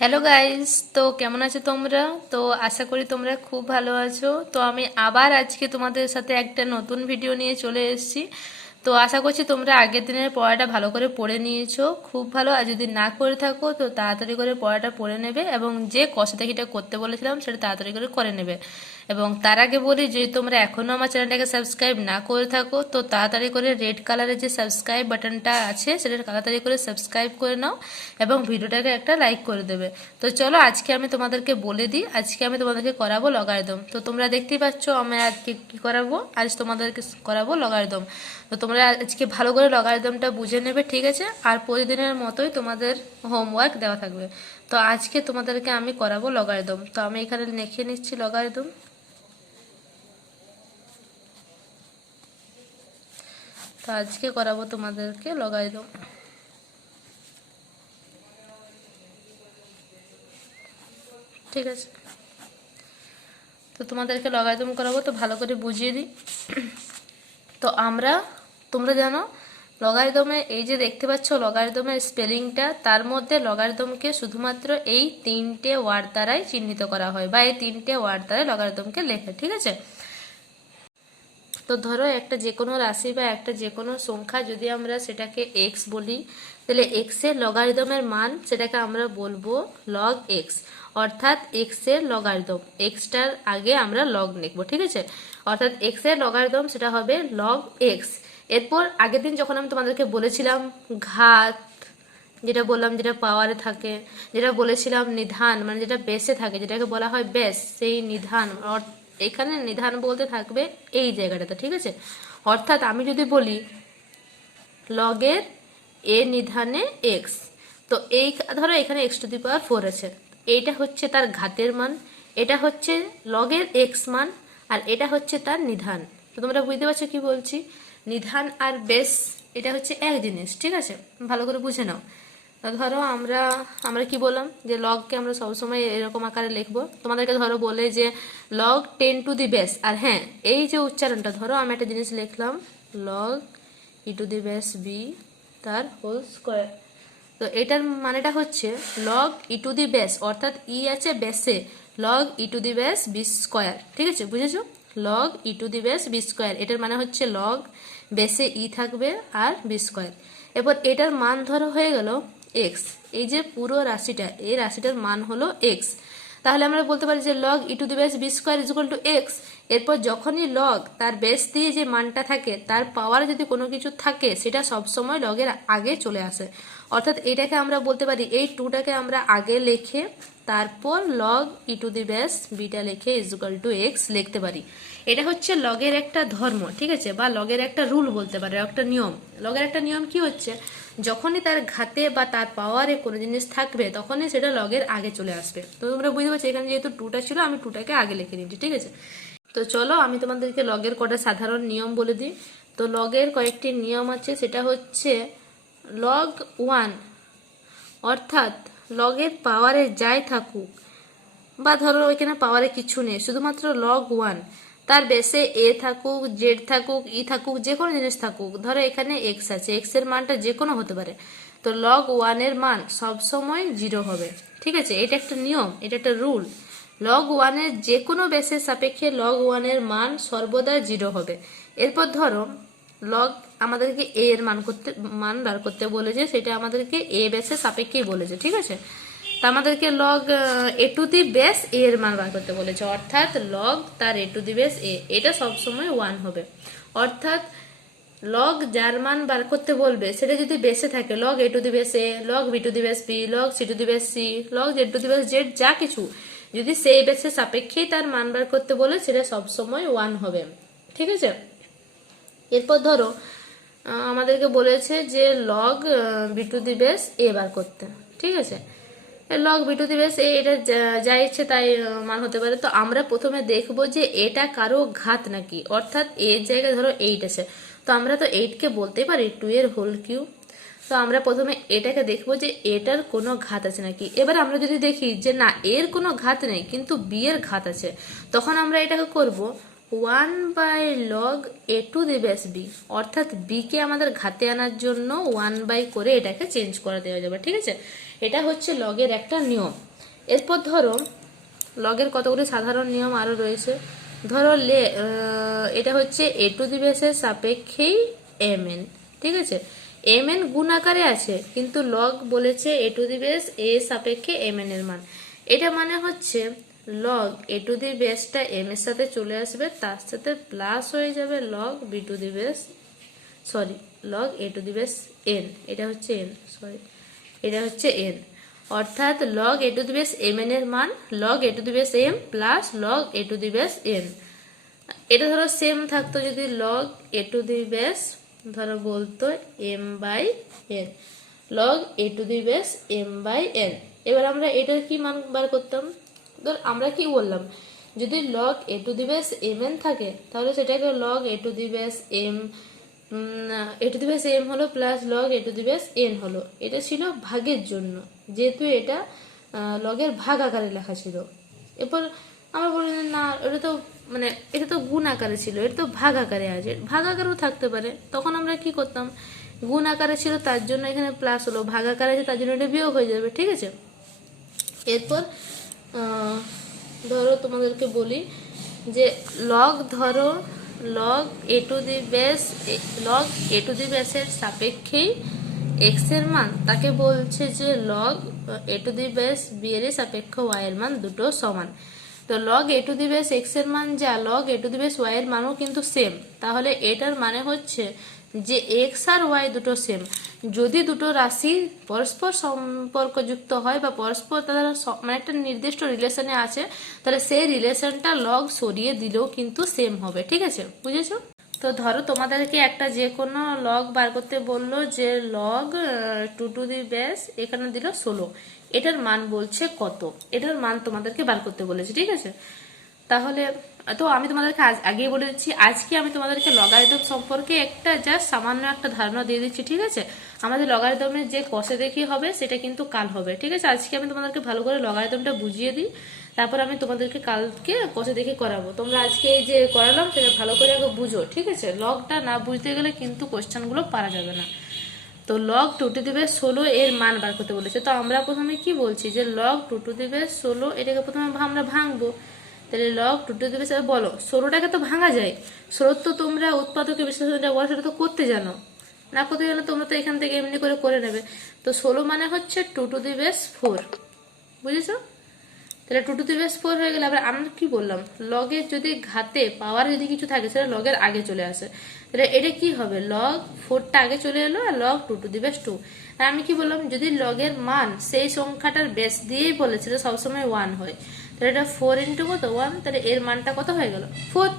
Hello guys, তো কেমন আছো তোমরা? তো আশা করি তোমরা খুব ভালো আছো। তো আমি আবার আজকে তোমাদের সাথে একটা নতুন ভিডিও নিয়ে চলে এসেছি। তো আশা করছি তোমরা আগের দিনের পড়াটা ভালো করে পড়ে নিয়েছো, খুব ভালো। আর যদি না করে থাকো তো তাড়াতাড়ি করে পড়াটা পড়ে নেবে, এবং যে কষাটাকিটা করতে বলেছিলাম সেটা তাড়াতাড়ি করে নেবে। এবং তার আগে বলি, যে তোমরা এখনও আমার চ্যানেলটাকে সাবস্ক্রাইব না করে থাকো তো তাড়াতাড়ি করে রেড কালারের যে সাবস্ক্রাইব বাটনটা আছে সেটা তাড়াতাড়ি করে সাবস্ক্রাইব করে নাও, এবং ভিডিওটাকে একটা লাইক করে দেবে। তো চলো আজকে আমি তোমাদেরকে বলে দিই, আজকে আমি তোমাদেরকে করাবো লগারিদম। তো তোমরা দেখতেই পাচ্ছ আমি আজকে কি করাবো, আজ তোমাদেরকে করাবো লগারিদম। তো তোমরা আজকে ভালো করে লগারিদমটা বুঝে নেবে, ঠিক আছে? আর প্রতিদিনের মতোই তোমাদের হোমওয়ার্ক দেওয়া থাকবে। তো আজকে তোমাদেরকে আমি করাবো লগারিদম। তো আমি এখানে লিখে নিচ্ছি লগারিদম। তো আজকে করাবো তোমাদেরকে লগারিদম, ঠিক আছে? তো তোমাদেরকে লগারিদম করাবো, তো ভালো করে বুঝিয়ে দিই। তো তোমরা জানো লগারিদমে এই যে দেখতে পাচ্ছ লগারিদমের স্পেলিংটা, তার মধ্যে লগারিদমকে শুধুমাত্র এই তিনটে ওয়ার্ড দ্বারাই চিহ্নিত করা হয়, বা এই তিনটে ওয়ার্ড দ্বারাই লগারিদমকে লেখে, ঠিক আছে? তো ধরো একটা যে কোনো রাশি বা একটা যে কোনো সংখ্যা যদি আমরা সেটাকে এক্স বলি, তাহলে এক্স এর লগারিদমের মান সেটাকে আমরা বলবো লগ এক্স, অর্থাৎ এক্স এর লগারিদম। এক্সটার আগে আমরা লগ লিখবো, ঠিক আছে? অর্থাৎ এক্স এর লগারিদম সেটা হবে লগ এক্স। এরপর আগের দিন যখন আমি তোমাদেরকে বলেছিলাম ঘাত, যেটা বললাম যেটা পাওয়ারে থাকে, যেটা বলেছিলাম নিধান, মানে যেটা বেসে থাকে, যেটাকে বলা হয় বেস, সেই নিধান এখানে নিধান বলতে থাকবে এই জায়গাটাতে, ঠিক আছে? অর্থাৎ আমি যদি বলি লগের এ নিধানে এক্স, তো এই ধরো এখানে এক্স টু দি পাওয়ার 4 আছে, এইটা হচ্ছে তার ঘাতের মান, এটা হচ্ছে লগের এক্স মান, আর এটা হচ্ছে তার নিধান। তো তোমরা বুঝতে পারছো কি বলছি? নিধান আর বেস এটা হচ্ছে এক জিনিস, ঠিক আছে? ভালো করে বুঝে নাও। তা ধরো আমরা আমরা কি বললাম, যে লগকে আমরা সবসময় এরকম আকারে লিখবো। তোমাদেরকে ধরো বলে যে লগ 10 টু দি বেস, আর হ্যাঁ এই যে উচ্চারণটা, ধরো আমি একটা জিনিস লিখলাম log e to the base b তার হোল স্কোয়ার। তো এটার মানেটা হচ্ছে log e to the base, অর্থাৎ ই আছে বেসে, log e to the base b square, ঠিক আছে? বুঝেছো? Log e to the base b square, এটার মানে হচ্ছে লগ বেসে ই থাকবে আর বি স্কোয়ার। এরপর এটার মান ধরো হয়ে গেল এক্স। এই যে পুরো রাশিটা, এই রাশিটার মান হলো এক্স। তাহলে আমরা বলতে পারি যে log e to the base b square is equal to x. এরপর যখনই লগ তার বেস দিয়ে যে মানটা থাকে, তার পাওয়ারে যদি কোনো কিছু থাকে, সেটা সবসময় লগের আগে চলে আসে। অর্থাৎ এটাকে আমরা বলতে পারি, এই টুটাকে আমরা আগে লিখে তারপর log e to the base beta লিখে ইজ ইকুয়াল টু এক্স লিখতে পারি। এটা হচ্ছে লগের একটা ধর্ম, ঠিক আছে? বা লগের একটা রুল বলতে পারে, একটা নিয়ম। লগের একটা নিয়ম কি হচ্ছে, যখনই তার ঘাতে বা তার পাওয়ারে কোনো জিনিস থাকবে তখনই সেটা লগের আগে চলে আসবে। তো তোমরা বুঝতে পারছো, এখানে যেহেতু টুটা ছিল আমি টুটাকে আগে লিখে নিচ্ছি, ঠিক আছে? তো চলো আমি তোমাদেরকে লগের কটা সাধারণ নিয়ম বলে দিই। তো লগের কয়েকটি নিয়ম আছে, সেটা হচ্ছে লগ 1, অর্থাৎ লগের পাওয়ারে যাই থাকুক, বা ধরো এখানে পাওয়ারে কিছু নেই, শুধুমাত্র লগ 1, তার বেসে এ থাকুক, জেড থাকুক, ই থাকুক, যে কোনো জিনিস থাকুক, ধরো এখানে এক্স আছে, এক্স এর মানটা যে কোনো হতে পারে, তো লগ 1 এর মান সবসময় 0 হবে, ঠিক আছে? এটা একটা নিয়ম, এটা একটা রুল। লগ 1 এর যে কোনো বেসের সাপেক্ষে লগ 1 এর মান সর্বদা 0 হবে। এরপর ধরো লগ আমাদেরকে এ এর মান বার করতে বলেছে, সেটা আমাদেরকে এ বেসের সাপেক্ষেই বলেছে, ঠিক আছে? তা আমাদেরকে log a to the base a এর মান বার করতে বলেছে, অর্থাৎ লগ তার এ টু দি বেস এ, এটা সবসময় 1 হবে। অর্থাৎ লগ যার মান বার করতে বলবে সেটা যদি বেসে থাকে, log a to the base a, log b to the base b, log c to the base c, log z to the base z, যা কিছু যদি সেই বেসের সাপেক্ষেই তার মান বার করতে বলে, সেটা সবসময় 1 হবে, ঠিক আছে? এরপর ধরো আমাদেরকে বলেছে যে log b to the base a বার করতে, ঠিক আছে? Log b to the base a, এটা যা ইচ্ছে তাই মান হতে পারে। তো আমরা প্রথমে দেখবো যে এটা কারো ঘাত নাকি, অর্থাৎ এর জায়গায় ধরো 8 আছে, তো আমরা তো 8কে বলতে পারি 2 এর হোল কিউব। তো আমরা প্রথমে এটাকে দেখবো যে এটার কোনো ঘাত আছে নাকি। এবার আমরা যদি দেখি যে না, এর কোনো ঘাত নেই কিন্তু বি এর ঘাত আছে, তখন আমরা এটাকে করব 1 by log a to the base b, অর্থাৎ বি কে আমাদের ঘাতে আনার জন্য 1 বাই করে এটাকে চেঞ্জ করে দেওয়া যাবে, ঠিক আছে? এটা হচ্ছে লগের একটা নিয়ম। এরপর ধরো লগের কতগুলি সাধারণ নিয়ম আরও রয়েছে। ধরো এটা হচ্ছে এ to the base সাপেক্ষেই M N, ঠিক আছে, এম এন গুণ আকারে আছে, কিন্তু লগ বলেছে এ টু দি বেস এ সাপেক্ষে এম এন এর মান। এটা মানে হচ্ছে লগ এ টু দি বেসটা এম এর সাথে চলে আসবে, তার সাথে প্লাস হয়ে যাবে log b to the base, sorry log a to the base n, এটা হচ্ছে এন, সরি এটা হচ্ছে এন, অর্থাৎ log a to the base m n এর মান log a to the base m plus log a to the base n. এটা ধরো same থাকতো যদি log a to the base ধরো বলতো m by n, log a to the base m by n. এবার আমরা এটার কি মান বার করতাম, ধর আমরা কি বললাম, যদি log a to the base m n থাকে তাহলে সেটাকে log a to the base m a to the base m হলো plus log a to the base n হলো। এটা ছিল ভাগের জন্য, যেহেতু এটা লগের ভাগ আকারে লেখা ছিল। এরপর আমরা বলি না এটা তো মানে এটা তো গুণ আকারে ছিল, এটা তো ভাগ আকারে আছে, ভাগ আকারেও থাকতে পারে, তখন আমরা কি করতাম, গুণ আকারে ছিল তার জন্য এখানে প্লাস হলো, ভাগ আকারে আছে তার জন্য এটা বিয়োগ হয়ে যাবে, ঠিক আছে। এরপর ধরো তোমাদেরকে বলি যে লগ ধরো log a to the base, log a to the base সাপেক্ষেই এক্স এর মান, তাকে বলছে যে log a to the base b এর সাপেক্ষ ওয়াই এর মান দুটো সমান। তো log a to the base x এর মান যা, log a to the base y এর মানও কিন্তু সেম, তাহলে এটার মানে হচ্ছে যে এক্স আর ওয়াই দুটো সেম। যদি দুটো রাশি পরস্পর সম্পর্কযুক্ত হয় বা পরস্পর তাদের মানে একটা নির্দিষ্ট রিলেশনে আছে, তাহলে সেই রিলেশনটা লগ সরিয়ে দিলেও কিন্তু সেম হবে, ঠিক আছে, বুঝেছো? তো ধরো তোমাদেরকে একটা যে কোনো লগ বার করতে বললো, যে log two to the base এখানে দিল 16, এটার মান বলছে কত, এটার মান তোমাদেরকে বার করতে বলেছে, ঠিক আছে। তাহলে তো আমি তোমাদেরকে আগেই বলে দিচ্ছি, আজকে আমি তোমাদেরকে লগারিদম সম্পর্কে একটা জাস্ট সামান্য একটা ধারণা দিয়ে দিচ্ছি, ঠিক আছে। আমাদের লগারিদমের যে কষে দেখি হবে সেটা কিন্তু কাল হবে, ঠিক আছে। আজকে আমি তোমাদেরকে ভালো করে লগারিদমটা বুঝিয়ে দিই, তারপর আমি তোমাদেরকে কালকে কষে দেখি করাবো। তোমরা আজকে এই যে করালাম সেটা ভালো করে আগে বুঝো, ঠিক আছে। লগটা না বুঝতে গেলে কিন্তু কোশ্চেনগুলো পারা যাবে না। তো log two to the base 16 এর মান বার করতে বলেছে। তো আমরা প্রথমে কি বলছি, যে log two to the base 16 এটাকে প্রথমে আমরা ভাঙবো। তাহলে log two to the base, বলো 16টাকে তো ভাঙা যায়, 16 তো তোমরা উৎপাদকে বিশ্লেষণটা বলো সেটা তো করতে জানো, না করতে জানো তোমরা তো এখান থেকে এমনি করে নেবে। তো 16 মানে হচ্ছে টু টু দি বেস 4, বুঝেছো? তাহলে টু টু দি বেস 4 হয়ে গেলে আবার আমরা কি বললাম, লগের যদি ঘাতে পাওয়ার যদি কিছু থাকে সেটা লগের আগে চলে আসে, তাহলে এটা কি হবে, লগ 4টা আগে চলে এলো আর log two to the base 2। আর আমি কি বললাম, যদি লগের মান সেই সংখ্যাটার বেস দিয়েই বলেছে সবসময় 1 হয়, তাহলে এটা 4 ইন্টু কত 1, তাহলে এর মানটা কত হয়ে গেল 4।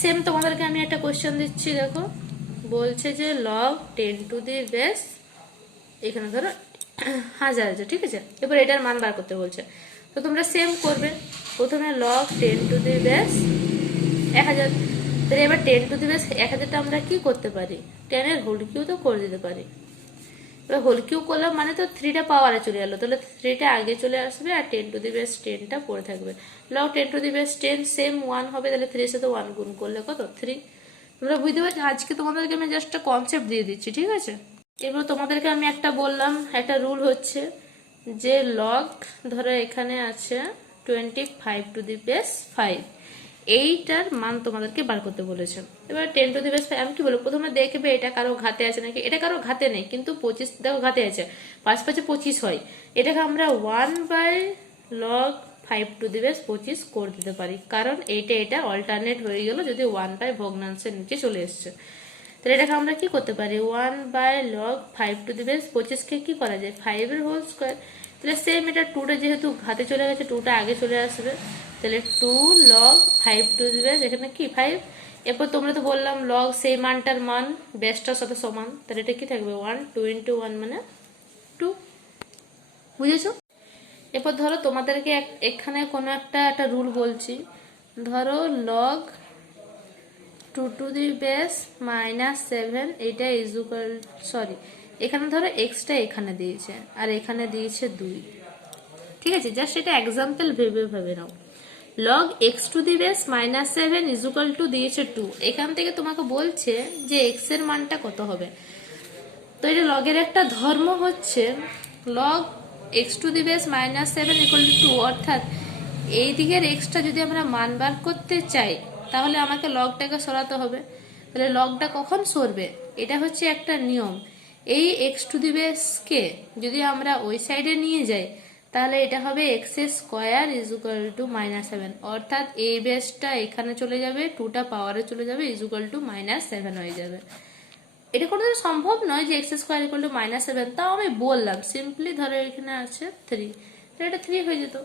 সেম তোমাদেরকে আমি একটা কোয়েশ্চেন দিচ্ছি, দেখো বলছে যে লগ 10 টু দি বেস এখানে ধরো 1000 আছে, ঠিক আছে। এবার এটার মান বার করতে বলছে, তো তোমরা সেম করবে, প্রথমে লগ 10 টু দি বেস 1000, তাহলে এবার 10 টু দি বেস 1000টা আমরা কি করতে পারি, 10 এর হোল কিউ তো করে দিতে পারি। এবার হোল কিউ করলাম মানে তো 3টা পাওয়ারে চলে গেলো, তাহলে 3টা আগে চলে আসবে আর 10 টু দি বেস 10টা পড়ে থাকবে। Log 10 to the base 10 same 1 হবে, তাহলে 3 এর সাথে 1 গুণ করলে কত 3। তোমরা বুঝতে পারছো, আজকে তোমাদেরকে আমি জাস্ট একটা কনসেপ্ট দিয়ে দিচ্ছি, ঠিক আছে। এবার তোমাদেরকে আমি একটা বললাম, একটা রুল হচ্ছে যে লগ ধরো এখানে আছে 25 টু দি বেস 5, এইটার মান তোমাদেরকে বার করতে বলেছে। এবার 10 টু দি বেস 5 আমি কি বলবো, প্রথমে দেখবে এটা কারো ঘাতে আছে নাকি, এটা কারো ঘাতে নেই কিন্তু 25 দেখো ঘাতে আছে, 5 5 25 হয়, এটাকে আমরা 1 by log 5 to the base 25 করে দিতে পারি, কারণ এটা অল্টারনেট হয়ে গেল যদি 1 বাই ভগ্নাংশের নিচে চলে এসছে। তাহলে এটাকে আমরা কি করতে পারি, 1 by log 5 to the base 25কে কি করা যায় 5 এর হোল স্কোয়ার। তাহলে সেম এটা 2টা যেহেতু ঘাতে চলে গেছে 2টা আগে চলে আসবে, তাহলে 2 লগ 5 টু দি বেস এখানে কি 5। এরপর তোমরা তো বললাম লগ সেই মানটার মান বেসটার সাথে সমান, তাহলে এটা কি থাকবে 1, 2 ইন্টু 1 মানে 2, বুঝেছো? এরপর ধরো তোমাদেরকে এখানে কোনো একটা রুল বলছি, ধরো লগ 2 টু দি বেস -7 এটা ইজুকাল, সরি এখানে ধরো এক্সটা এখানে দিয়েছে আর এখানে দিয়েছে 2, ঠিক আছে। জাস্ট এটা এক্সাম্পল ভেবে নাও, log x to the base -7 equal to দিয়েছে 2, এখান থেকে তোমাকে বলছে যে এক্স এর মানটা কত হবে। তো এটা লগের একটা ধর্ম হচ্ছে log x to the base -7 equal to 2, অর্থাৎ এই দিকের এক্সটা যদি আমরা মান বার করতে চাই তাহলে আমাকে লগটাকে সরাতে হবে। তাহলে লগটা কখন সরবে, এটা হচ্ছে একটা নিয়ম। এই এক্স টু দি বেসকে যদি আমরা ওই সাইডে নিয়ে যাই তাহলে এটা হবে x square is equal two -7, অর্থাৎ এই বেসটা এখানে চলে যাবে, 2টা পাওয়ারে চলে যাবে, ইজ ইকুয়াল টু -7 হয়ে যাবে। এটা কোনোদিন সম্ভব নয় যে এক্স স্কোয়ার ইকুয়াল টু -7, তাও আমি বললাম সিম্পলি। ধরো এখানে আছে 3, তো এটা 3 হয়ে যেত।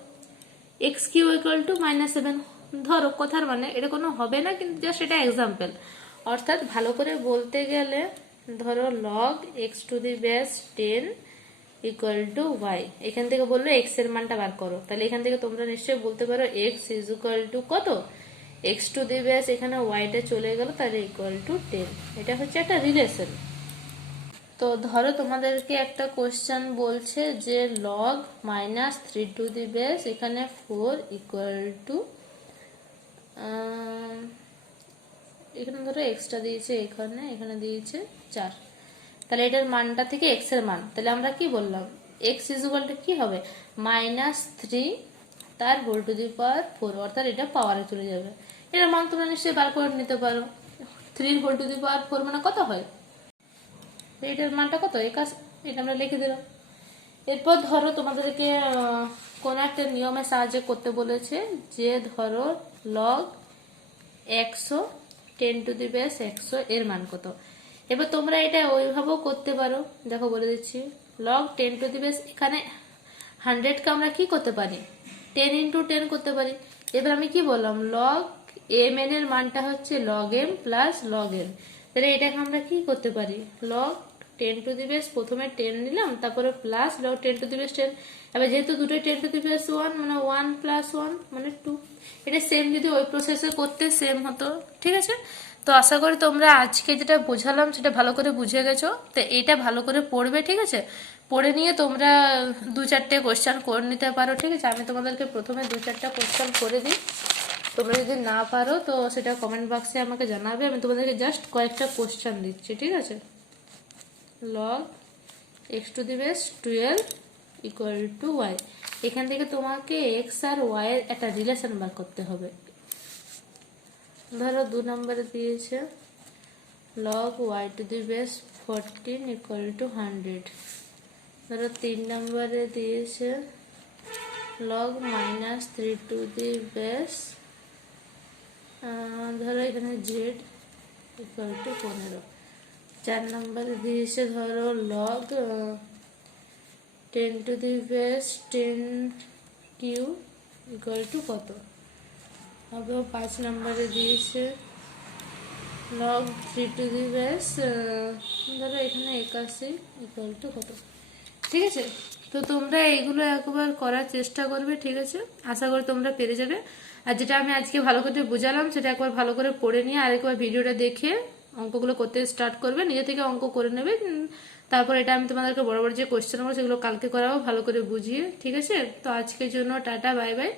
এক্স কিউ ইকুয়াল টু -7, ধরো কথার মানে এটা কোনো হবে না, কিন্তু জাস্ট এটা এক্সাম্পল। অর্থাৎ ভালো করে বলতে গেলে ধরো log x to the base 10 equal to y, এখান থেকে বললো এক্স এর মানটা বার করো, তাহলে এখান থেকে তোমরা নিশ্চয়ই বলতে পারো এক্স ইজ ইকুয়াল টু কত, এক্স টু দি বেস এখানে ওয়াইটা চলে গেল, তাহলে ইকুয়াল টু 10। এটা হচ্ছে একটা রিলেশন। তো ধরো তোমাদেরকে একটা কোশ্চেন বলছে যে লগ -3 টু দি বেস এখানে 4 ইকুয়াল টু, এখানে ধরো এক্সটা দিয়েছে, এখানে দিয়েছে 4, তাহলে এটার মানটা থেকে এক্স এর মান, তাহলে আমরা কি বললাম এক্স ইজ ইকুয়াল টু কি হবে -3 তার হোল টু দি পাওয়ার 4, অর্থাৎ এটা পাওয়ারে চলে যাবে। এটার মান তোমরা নিশ্চয়ই বার করে নিতে পারো। 3 হোল টু দি পাওয়ার 4 মানে কত হয়, এটার মানটা কত, এটা আমরা লিখে দিলাম। এরপর ধরো তোমাদেরকে কোন একটা নিয়মের সাহায্যে করতে বলেছে যে ধরো লগ 100 10 টু দি বেস 100 এর মান কত। এবার তোমরা এটা ওইভাবেও করতে পারো, দেখো বলে দিচ্ছি। লগ 10 টু দি বেস এখানে 100কে আমরা কি করতে পারি 10 ইন্টু 10 করতে পারি। এবার আমি কি বললাম লগ এম এন এর মানটা হচ্ছে log m plus log n, তাহলে এটাকে আমরা কি করতে পারি লগ 10 টু দি বেস প্রথমে 10 নিলাম, তারপরে plus log 10 to the base 10। এবার যেহেতু দুটোই 10 টু দি বেস 1 মানে 1 প্লাস 1 মানে 2, এটা সেম যদি ওই প্রসেসে করতে সেম হতো। ঠিক আছে, তো আশা করি তোমরা আজকে যেটা বোঝালাম সেটা ভালো করে বুঝে গেছো। তো এটা ভালো করে পড়বে, ঠিক আছে, পড়ে নিয়ে তোমরা 2-4টে কোশ্চেন করে নিতে পারো। ঠিক আছে, আমি তোমাদেরকে প্রথমে 2-4টা কোশ্চেন করে দিই, তোমরা যদি না পারো তো সেটা কমেন্ট বক্সে আমাকে জানাবে। আমি তোমাদেরকে জাস্ট কয়েকটা কোশ্চেন দিচ্ছি, ঠিক আছে। Log x to the base 12 equal to y, এখান থেকে তোমাকে এক্স আর ওয়াই এর একটা রিলেশন বার করতে হবে। ধরো 2 নম্বরে দিয়েছে log y to the base 14 equal to 100। ধরো 3 নম্বরে দিয়েছে লগ -3 টু দি বেস, ধরো এখানে জেড ইকুয়াল টু 15। 4 নম্বরে দিয়েছে ধরো log 10 to the base 10 q equal to কত। আবার 5 নম্বরে দিয়েছে লগ 3 টু দি বেস, ধরো এখানে 81 ইকুয়াল টু কত। ঠিক আছে, তো তোমরা এইগুলো একবার করার চেষ্টা করবে। ঠিক আছে, আশা করি তোমরা পেরে যাবে। আর যেটা আমি আজকে ভালো করে বোঝালাম সেটা একবার ভালো করে পড়ে নিয়ে আরেকবার ভিডিওটা দেখে অঙ্কগুলো করতে স্টার্ট করবে, নিজে থেকে অঙ্ক করে নেবে। তারপর এটা আমি তোমাদেরকে বড় বড় যে কোশ্চেন করবো সেগুলো কালকে করাবো ভালো করে বুঝিয়ে। ঠিক আছে, তো আজকের জন্য টাটা, বাই বাই।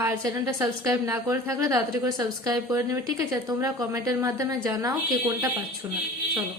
আর চ্যানেলটা সাবস্ক্রাইব না করে থাকলে তাড়াতাড়ি করে সাবস্ক্রাইব করে নেবে। ঠিক আছে, তোমরা কমেন্টের মাধ্যমে জানাও কে কোনটা পাচ্ছ না। চলো।